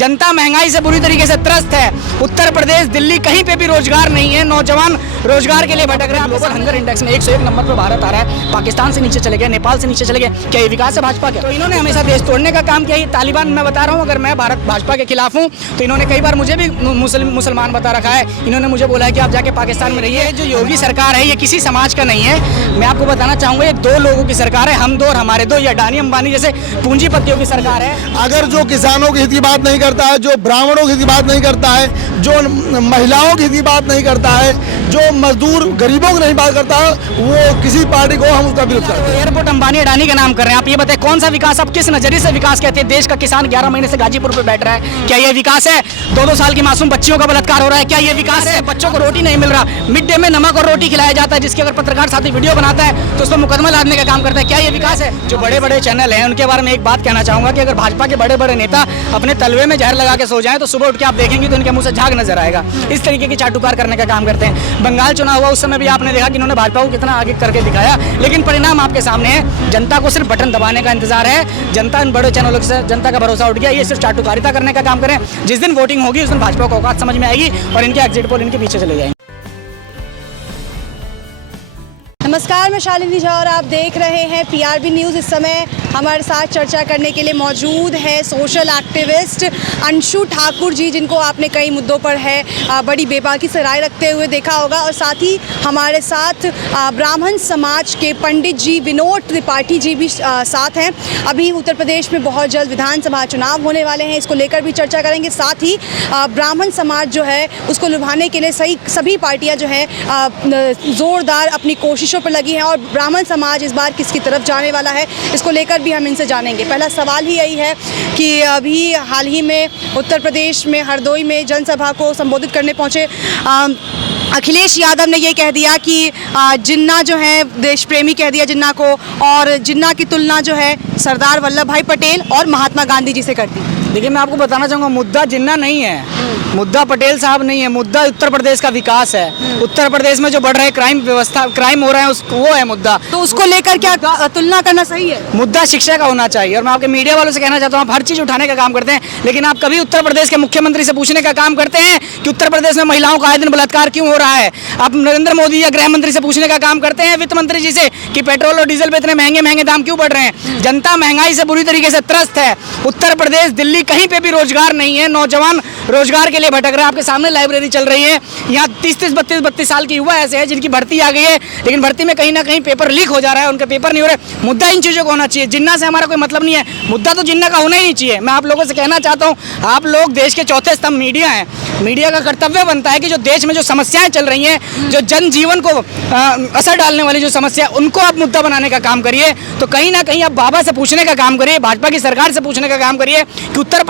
जनता महंगाई से बुरी तरीके से त्रस्त है। उत्तर प्रदेश, दिल्ली, कहीं पे भी रोजगार नहीं है। नौजवान रोजगार के लिए भटक रहे हैं। ग्लोबल हंगर इंडेक्स में 101 नंबर पर भारत आ रहा है। पाकिस्तान से नीचे चले गए, नेपाल से नीचे चले गए। क्या ये विकास है भाजपा का? तो इन्होंने हमेशा देश तोड़ने का काम किया। ये तालिबान, मैं बता रहा हूँ, अगर मैं भारत भाजपा के खिलाफ हूँ तो इन्होंने कई बार मुझे भी मुसलमान बता रखा है। इन्होंने मुझे बोला है कि आप जाके पाकिस्तान में रहिए। जो योगी सरकार है ये किसी समाज का नहीं है। मैं आपको बताना चाहूँगा ये दो लोगों की सरकार है, हम दो और हमारे दो। ये अडानी अंबानी जैसे पूंजीपतियों की सरकार है। अगर जो किसानों की हित की बात नहीं करता है, जो ब्राह्मणों की हित की बात नहीं करता है, जो महिलाओं की हित की बात नहीं करता है, जो मजदूर गरीबों की नहीं बात करता है, वो किसी पार्टी को हम उसका विरोध करते हैं। एयरपोर्ट अंबानी अडानी का नाम कर रहे हैं। आप ये बताएं कौन सा विकास, आप किस नजरिए से विकास कहते हैं? देश का किसान 11 महीने से गाजीपुर पे बैठ रहा है, क्या ये विकास है? 2-2 साल की मासूम बच्चियों का बलात्कार हो रहा है, क्या ये विकास है? बच्चों को रोटी नहीं मिल रहा, मिड डे में नमक और रोटी खिलाया जाता है, जिसकी अगर पत्रकार साथी वीडियो बनाता है तो उस पर मुकदमा लादने का काम करता है, क्या ये विकास है? जो बड़े बड़े चैनल हैं उनके बारे में एक बात कहना चाहूंगा कि अगर भाजपा के बड़े बड़े नेता अपने तलवे में जहर लगा के सो जाएं तो सुबह उठ के आप देखेंगे तो इनके मुंह से झाग नजर आएगा। इस तरीके की चाटुकार करने का काम करते हैं। बंगाल चुनाव हुआ उस समय भी आपने देखा कि इन्होंने भाजपा को कितना आगे करके दिखाया, लेकिन परिणाम आपके सामने है। जनता को सिर्फ बटन दबाने का इंतजार है। जनता इन बड़े चैनलों से जनता का भरोसा उठ गया। ये सिर्फ चाटुकारिता करने का काम करें। जिस दिन वोटिंग होगी उस दिन भाजपा को औकात समझ में आएगी और इनके एग्जिट पोल इनके पीछे चले जाएंगे। नमस्कार, मैं शालिनी झा और आप देख रहे हैं पीआरबी न्यूज़। इस समय हमारे साथ चर्चा करने के लिए मौजूद है सोशल एक्टिविस्ट अंशु ठाकुर जी, जिनको आपने कई मुद्दों पर है बड़ी बेबाकी से राय रखते हुए देखा होगा। और साथ ही हमारे साथ ब्राह्मण समाज के पंडित जी विनोद त्रिपाठी जी भी साथ हैं। अभी उत्तर प्रदेश में बहुत जल्द विधानसभा चुनाव होने वाले हैं, इसको लेकर भी चर्चा करेंगे। साथ ही ब्राह्मण समाज जो है उसको लुभाने के लिए सभी पार्टियाँ जो है ज़ोरदार अपनी कोशिशों पर लगी हैं। और ब्राह्मण समाज इस बार किसकी तरफ जाने वाला है, इसको लेकर भी हम इनसे जानेंगे। पहला सवाल ही यही है कि अभी हाल ही में उत्तर प्रदेश में हरदोई में जनसभा को संबोधित करने पहुंचे अखिलेश यादव ने ये कह दिया कि जिन्ना जो है देश प्रेमी कह दिया जिन्ना को, और जिन्ना की तुलना जो है सरदार वल्लभ भाई पटेल और महात्मा गांधी जी से कर दी। देखिए, मैं आपको बताना चाहूँगा मुद्दा जिन्ना नहीं है, मुद्दा पटेल साहब नहीं है, मुद्दा उत्तर प्रदेश का विकास है। उत्तर प्रदेश में जो बढ़ रहे क्राइम हो रहा है वो है मुद्दा। तो उसको लेकर क्या तुलना करना सही है? मुद्दा शिक्षा का होना चाहिए। और मैं आपके मीडिया वालों से कहना चाहता हूँ, आप हर चीज़ उठाने का काम करते हैं, लेकिन आप कभी उत्तर प्रदेश के मुख्यमंत्री से पूछने का काम करते हैं कि उत्तर प्रदेश में महिलाओं का आए दिन बलात्कार क्यों हो रहा है? आप नरेंद्र मोदी या गृह मंत्री से पूछने का काम करते हैं, वित्त मंत्री जी से, कि पेट्रोल और डीजल पे इतने महंगे महंगे दाम क्यों बढ़ रहे हैं? जनता महंगाई से बुरी तरीके से त्रस्त है। उत्तर प्रदेश, दिल्ली, कहीं पे भी रोजगार नहीं है। नौजवान रोजगार के लिए भटक रहे हैं। आपके सामने लाइब्रेरी चल रही है, यहाँ 30-32 साल के युवा ऐसे हैं जिनकी भर्ती आ गई है, लेकिन भर्ती में कहीं ना कहीं पेपर लीक हो जा रहा है, उनके पेपर नहीं हो रहे। मुद्दा इन चीज़ों को होना चाहिए। जिन्ना से हमारा कोई मतलब नहीं है, मुद्दा तो जिन्ना का होना ही नहीं चाहिए। मैं आप लोगों से कहना चाहता हूँ, आप लोग देश के चौथे स्तंभ मीडिया हैं। मीडिया का कर्तव्य बनता है कि जो देश में जो समस्याएं चल रही हैं, जो जनजीवन को असर डालने वाली जो समस्या, उनको आप मुद्दा बनाने का काम करिए। तो कहीं ना कहीं आप बाबा से पूछने का काम करिए, भाजपा की सरकार से पूछने का काम करिए कि उत्तर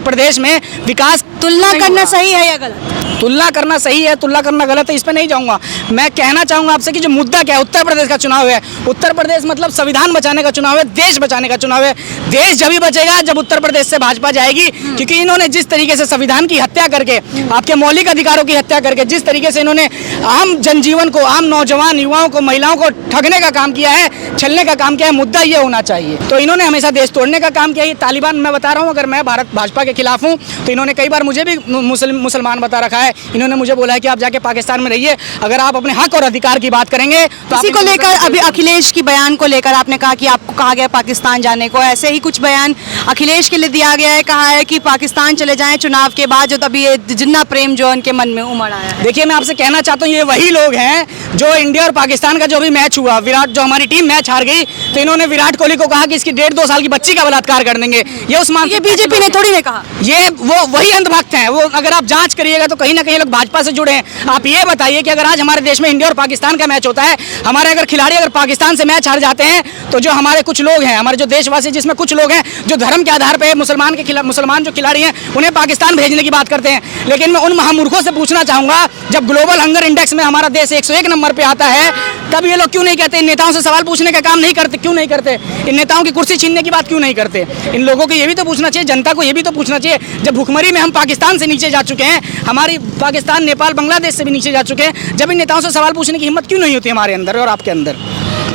प्रदेश में विकास तुलना करना सही है या गलत? तुलना करना सही है, तुलना करना गलत है, इस पर नहीं जाऊंगा। मैं कहना चाहूंगा आपसे कि जो मुद्दा क्या है, उत्तर प्रदेश का चुनाव है। उत्तर प्रदेश मतलब संविधान बचाने का चुनाव है, देश बचाने का चुनाव है। देश जब ही बचेगा जब उत्तर प्रदेश से भाजपा जाएगी, क्योंकि इन्होंने जिस तरीके से संविधान की हत्या करके, आपके मौलिक अधिकारों की हत्या करके, जिस तरीके से इन्होंने आम जनजीवन को, आम नौजवान युवाओं को, महिलाओं को ठगने का काम किया है, छलने का काम किया है, मुद्दा ये होना चाहिए। तो इन्होंने हमेशा देश तोड़ने का काम किया है। तालिबान, मैं बता रहा हूँ, अगर मैं भाजपा के खिलाफ हूँ तो इन्होंने कई बार मुझे भी मुसलमान बता रखा है। इन्होंने मुझे बोला है कि आप जाके पाकिस्तान में रहिए, अगर आप अपने हक और अधिकार की बात करेंगे तो इसी को लेकर अभी अखिलेश की बयान को लेकर आपने कहा कि आपको कहा गया पाकिस्तान जाने को, ऐसे ही कुछ बयान अखिलेश के लिए दिया गया है। कहा है कि पाकिस्तान चले जाएं चुनाव के बाद, जो तभी ये जिन्ना प्रेम जो उनके मन में उमड़ आया है। देखिए, मैं आपसे कहना चाहता हूँ, ये वही लोग हैं जो इंडिया और पाकिस्तान का जो भी मैच हुआ, जो हमारी टीम मैच हार गई, तो इन्होंने विराट कोहली को कहा कि इसकी 1.5-2 साल की बच्ची का बलात्कार कर देंगे। ये बीजेपी ने थोड़ी ने कहा, ये वो वही अंधभक्त हैं। वो अगर आप जांच करिएगा तो कहीं ना कहीं लोग भाजपा से जुड़े हैं। आप ये बताइए कि अगर आज हमारे देश में इंडिया और पाकिस्तान का मैच होता है, हमारे अगर खिलाड़ी अगर पाकिस्तान से मैच हार जाते हैं, तो जो हमारे कुछ लोग हैं, हमारे जो देशवासी, जिसमें कुछ लोग हैं जो धर्म के आधार पर मुसलमान जो खिलाड़ी हैं उन्हें पाकिस्तान भेजने की बात करते हैं। लेकिन मैं उन महामूर्खों से पूछना चाहूंगा, जब ग्लोबल हंगर इंडेक्स में हमारा देश 101 नंबर पर आता है, तब ये लोग क्यों नहीं कहते? इन नेताओं से सवाल पूछने का काम नहीं करते, क्यों नहीं करते? इन नेताओं की कुर्सी छीनने की बात क्यों नहीं करते? इन लोगों को ये भी तो पूछना चाहिए, जनता को ये भी तो पूछना चाहिए। जब भुखमरी में हम पाकिस्तान से नीचे जा चुके हैं, हमारी पाकिस्तान, नेपाल, बांग्लादेश से भी नीचे जा चुके हैं, जब इन नेताओं से सवाल पूछने की हिम्मत क्यों नहीं होती हमारे अंदर और आपके अंदर?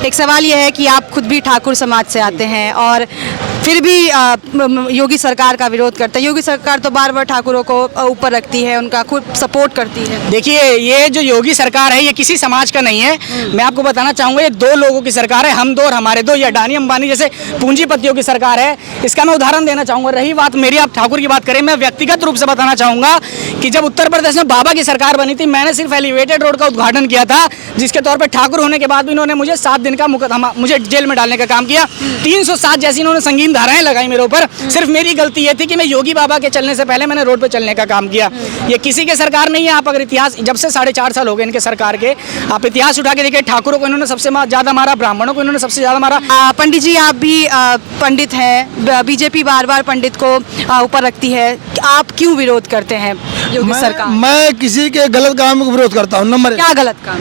एक सवाल यह है कि आप खुद भी ठाकुर समाज से आते हैं और फिर भी योगी सरकार का विरोध करते हैं। योगी सरकार तो बार बार ठाकुरों को ऊपर रखती है, उनका खुद सपोर्ट करती है। देखिए, ये जो योगी सरकार है ये किसी समाज का नहीं है। मैं आपको बताना चाहूँगा, ये दो लोगों की सरकार है, हम दो और हमारे दो। ये अडानी अंबानी जैसे पूंजीपतियों की सरकार है। इसका मैं उदाहरण देना चाहूँगा। रही बात मेरी, आप ठाकुर की बात करें, मैं व्यक्तिगत रूप से बताना चाहूँगा कि जब उत्तर प्रदेश में बाबा की सरकार बनी थी, मैंने सिर्फ एलिवेटेड रोड का उद्घाटन किया था, जिसके तौर पर ठाकुर होने के बाद भी इन्होंने मुझे 7 दिन का मुझे जेल में डालने का काम किया। 307 जैसी इन्होंने संगीन धाराएं लगाई मेरे ऊपर। सिर्फ मेरी गलती ये थी कि मैं योगी बाबा के चलने से पहले मैंने रोड पे चलने का काम किया। ये किसी के सरकार नहीं है। आप अगर इतिहास, जब से 4.5 साल हो गए इनके सरकार के, आप इतिहास उठा के देखिए, ठाकुरों को इन्होंने सबसे ज़्यादा मारा, ब्राह्मणों को इन्होंने सबसे ज़्यादा मारा। पंडित जी, आप भी पंडित हैं, बीजेपी बार बार पंडित को ऊपर रखती है, आप क्यों विरोध करते हैं योगी सरकार? मैं किसी के गलत काम का विरोध करता हूँ। नंबर क्या गलत काम?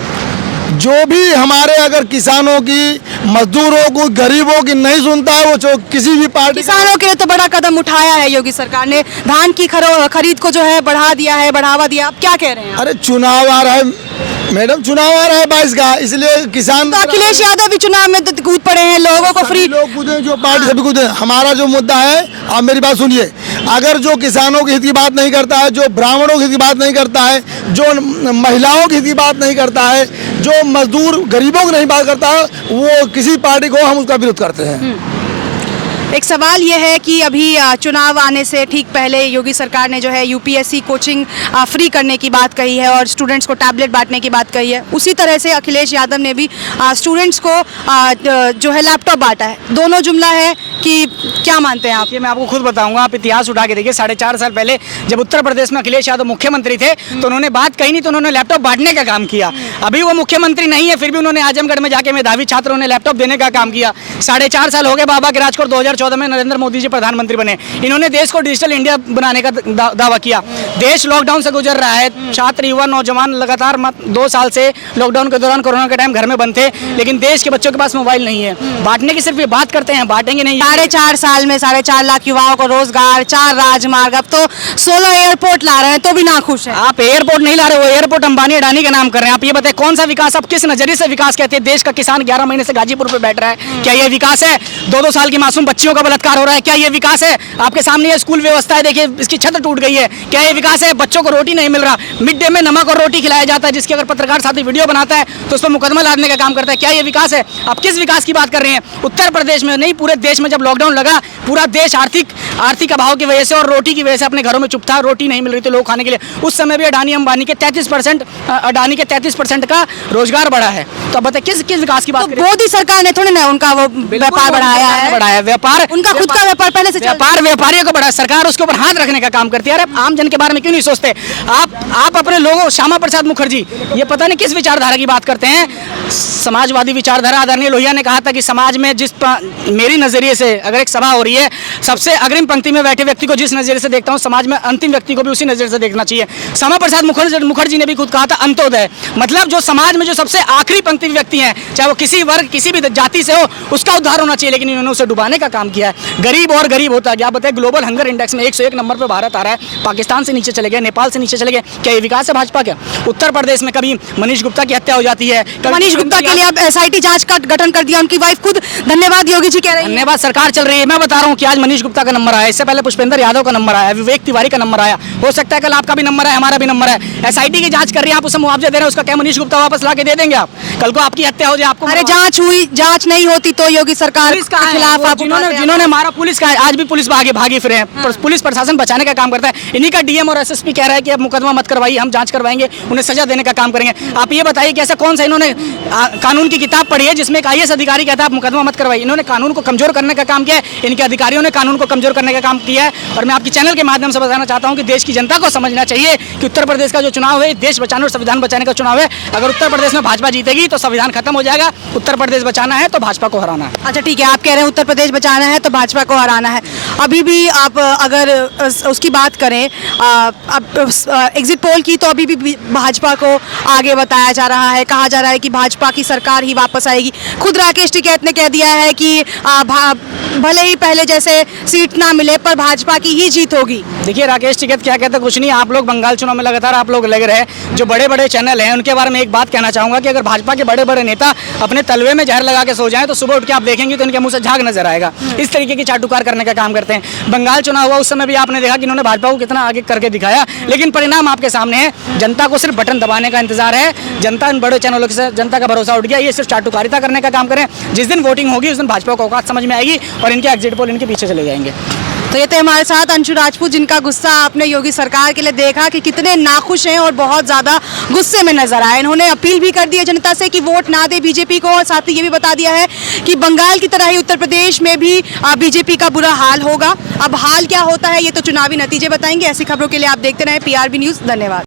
जो भी हमारे अगर किसानों की, मजदूरों को, गरीबों की नहीं सुनता है, वो किसी भी पार्टी। किसानों के लिए तो बड़ा कदम उठाया है योगी सरकार ने, धान की खरीद को जो है बढ़ा दिया है, बढ़ावा दिया। आप क्या कह रहे हैं? अरे चुनाव आ रहा है मैडम, चुनाव आ रहा है 22 का, इसलिए किसान तो अखिलेश यादव भी चुनाव में तो कूद पड़े हैं, लोगों को फ्री। लोग कूदे, जो पार्टी सभी कूदे। हमारा जो मुद्दा है, आप मेरी बात सुनिए, अगर जो किसानों के हित की बात नहीं करता है, जो ब्राह्मणों के हित की बात नहीं करता है, जो महिलाओं के हित की बात नहीं करता है, जो मजदूर गरीबों की नहीं बात करता है, वो किसी पार्टी को हम उसका विरोध करते हैं। एक सवाल यह है कि अभी चुनाव आने से ठीक पहले योगी सरकार ने जो है यूपीएससी कोचिंग फ्री करने की बात कही है और स्टूडेंट्स को टैबलेट बांटने की बात कही है। उसी तरह से अखिलेश यादव ने भी स्टूडेंट्स को जो है लैपटॉप बांटा है। दोनों जुमला है कि क्या मानते हैं आप? ये मैं आपको खुद बताऊंगा। आप इतिहास उठा के देखिए, 4.5 साल पहले जब उत्तर प्रदेश में अखिलेश यादव मुख्यमंत्री थे, तो उन्होंने बात कही नहीं, तो उन्होंने लैपटॉप बांटने का काम किया। अभी वो मुख्यमंत्री नहीं है, फिर भी उन्होंने आजमगढ़ में जाके मेधावी छात्रों ने लैपटॉप देने का काम किया। 4.5 साल हो गए बाबा के राज को। 2014 में नरेंद्र मोदी जी प्रधानमंत्री बने। इन्होंने देश को डिजिटल इंडिया बनाने का दावा किया। देश लॉकडाउन से गुजर रहा है। छात्र, युवा, नौजवान लगातार 2 साल से लॉकडाउन के दौरान, कोरोना के टाइम घर में बंद थे, लेकिन देश के बच्चों के पास मोबाइल नहीं है। बांटने की सिर्फ ये बात करते हैं, बांटेंगे नहीं। 4.5 साल में 4.5 लाख युवाओं को रोजगार, 4 राजमार्ग, अब तो 16 एयरपोर्ट ला रहे हैं, तो भी ना खुश है। आप एयरपोर्ट नहीं ला रहे, वो एयरपोर्ट अंबानी अडानी के नाम कर रहे हैं। आप ये बताएं, कौन सा विकास, आप किस नजरिए से विकास कहते हैं? देश का किसान 11 महीने से गाजीपुर पे बैठ रहा है, क्या ये विकास है? 2-2 साल की मासूम बच्चियों का बलात्कार हो रहा है, क्या ये विकास है? आपके सामने ये स्कूल व्यवस्था है, देखिए इसकी छत टूट गई है, क्या ये विकास है? बच्चों को रोटी नहीं मिल रहा, मिड डे में नमक और रोटी खिलाया जाता है, जिसकी अगर पत्रकार साथी वीडियो बनाता है तो उस पर मुकदमा लादने का काम करता है, क्या ये विकास है? आप किस विकास की बात कर रहे हैं? उत्तर प्रदेश में नहीं, पूरे देश में जब लॉकडाउन लगा, पूरा देश आर्थिक अभाव की वजह से और रोटी की वजह से अपने घरों में चुप था, रोटी नहीं मिल रही थी लोग खाने के लिए। उस समय भी अडानी अंबानी के 33% का रोजगार बढ़ा है। तो अब बताइए किस विकास की बात कर रहे हैं? मोदी सरकार ने थोड़े ना उनका वो व्यापार बढ़ाया है, व्यापार, उनका खुद का व्यापार पहले से व्यापारियों को बढ़ा, सरकार उसके ऊपर हाथ रखने का काम करती है। अरे आम जन के बारे में क्यों नहीं सोचते आप अपने लोगों? श्यामा प्रसाद मुखर्जी ये पता नहीं किस विचारधारा की बात करते हैं, समाजवादी विचारधारा। आदरणीय लोहिया ने कहा था कि समाज में मेरी नजरिए से अगर एक सभा हो रही है, सबसे अग्रिम पंक्ति में बैठे व्यक्ति को जिस नजरिए से देखता हूं, समाज में अंतिम व्यक्ति को भी उसी नजरिए से देखना चाहिए। श्यामा प्रसाद मुखर्जी ने भी खुद कहा था अंत्योदय, मतलब जो समाज में जो सबसे आखिरी पंक्ति व्यक्ति हैं, चाहे वो किसी वर्ग, किसी भी जाति से हो, उसका उद्धार होना चाहिए, लेकिन इन्होंने उसे डुबाने का काम किया है। गरीब और गरीब होता गया। आप बताएं, ग्लोबल हंगर इंडेक्स में 101 नंबर पर भारत आ रहा है, पाकिस्तान से नीचे चले गए, नेपाल से नीचे चले गए। क्या ये विकास है भाजपा का? उत्तर प्रदेश में कभी मनीष गुप्ता की हत्या हो जाती है, मनीष गुप्ता के लिए आप SIT जांच का गठन कर दिया, उनकी वाइफ खुद धन्यवाद योगी जी कह रहे हैं। धन्यवाद, सरकार चल रही है। मैं बता रहा हूँ कि आज मनीष गुप्ता का नंबर आया, इससे पहले पुष्पेंद्र यादव का नंबर आया, विवेक तिवारी का नंबर आया, हो सकता है कल आपका भी नंबर है, हमारा भी नंबर है। SIT की जांच कर रही है, आप उसे मुआवजा दे रहे हैं, उसका क्या मनीष गुप्ता वापस ला के दे देंगे आप? कल को आपकी हत्या हो जाए, आपको अरे जांच नहीं होती तो योगी सरकार के खिलाफ आप जिन्होंने मारा, पुलिस का आज भी पुलिस भागी फिरे हैं, पुलिस प्रशासन बचाने का काम करता है। इन्हीं का DM और SSP कह रहा है कि अब मुकदमा मत करवाइए, हम जांच करवाएंगे, उन्हें सजा देने का काम करेंगे। आप ये बताइए कि ऐसा कौन सा इन्होंने कानून की किताब पढ़ी है जिसमें एक IAS अधिकारी कहता है आप मुकदमा मत करवाइए? इन्होंने कानून को कमजोर करने का काम किया है, इनके अधिकारियों ने कानून को कमजोर करने का काम किया है। और मैं आपके चैनल के माध्यम से बताना चाहता हूं कि देश की जनता को समझना चाहिए कि उत्तर प्रदेश का जो चुनाव है, देश बचाने और संविधान बचाने का चुनाव है। अगर उत्तर प्रदेश में भाजपा जीतेगी तो संविधान खत्म हो जाएगा। उत्तर प्रदेश बचाना है तो भाजपा को हराना है। अच्छा ठीक है, आप कह रहे हैं उत्तर प्रदेश बचाना है तो भाजपा को हराना है। अभी भी आप अगर उसकी बात करें एग्जिट पोल की, तो अभी भी भाजपा को आगे बताया जा रहा है, कहा जा रहा है कि भाजपा की सरकार ही वापस आएगी। खुद राकेश टिकैत ने कह दिया है कि भले ही पहले जैसे सीट ना मिले पर भाजपा की ही जीत होगी। देखिए राकेश टिकैत क्या कहते हैं, कुछ नहीं। आप लोग बंगाल चुनाव में लगातार आप लोग लगे रहे, जो बड़े बड़े चैनल हैं उनके बारे में एक बात कहना चाहूँगा कि अगर भाजपा के बड़े बड़े नेता अपने तलवे में जहर लगा के सो जाएं तो सुबह उठ के आप देखेंगे तो इनके मुंह से झाग नजर आएगा। इस तरीके की चाटुकार करने का काम करते हैं। बंगाल चुनाव हुआ उस समय भी आपने देखा कि इन्होंने भाजपा को कितना आगे करके दिखाया, लेकिन परिणाम आपके सामने है। जनता को सिर्फ बटन दबाने का इंतजार है। जनता इन बड़े चैनलों से जनता का भरोसा उठ गया। ये सिर्फ चाटुकारिता करने का काम करें। जिस दिन वोटिंग होगी उस दिन भाजपा को औकात समझ में आएगी और इनके एग्जिट पोल इनके पीछे चले जाएंगे। तो ये थे हमारे साथ अंशु राजपूत, जिनका गुस्सा आपने योगी सरकार के लिए देखा कि कितने नाखुश हैं और बहुत ज़्यादा गुस्से में नजर आए। इन्होंने अपील भी कर दी है जनता से कि वोट ना दे बीजेपी को, और साथ ही ये भी बता दिया है कि बंगाल की तरह ही उत्तर प्रदेश में भी बीजेपी का बुरा हाल होगा। अब हाल क्या होता है ये तो चुनावी नतीजे बताएंगे। ऐसी खबरों के लिए आप देखते रहें PRB न्यूज़। धन्यवाद।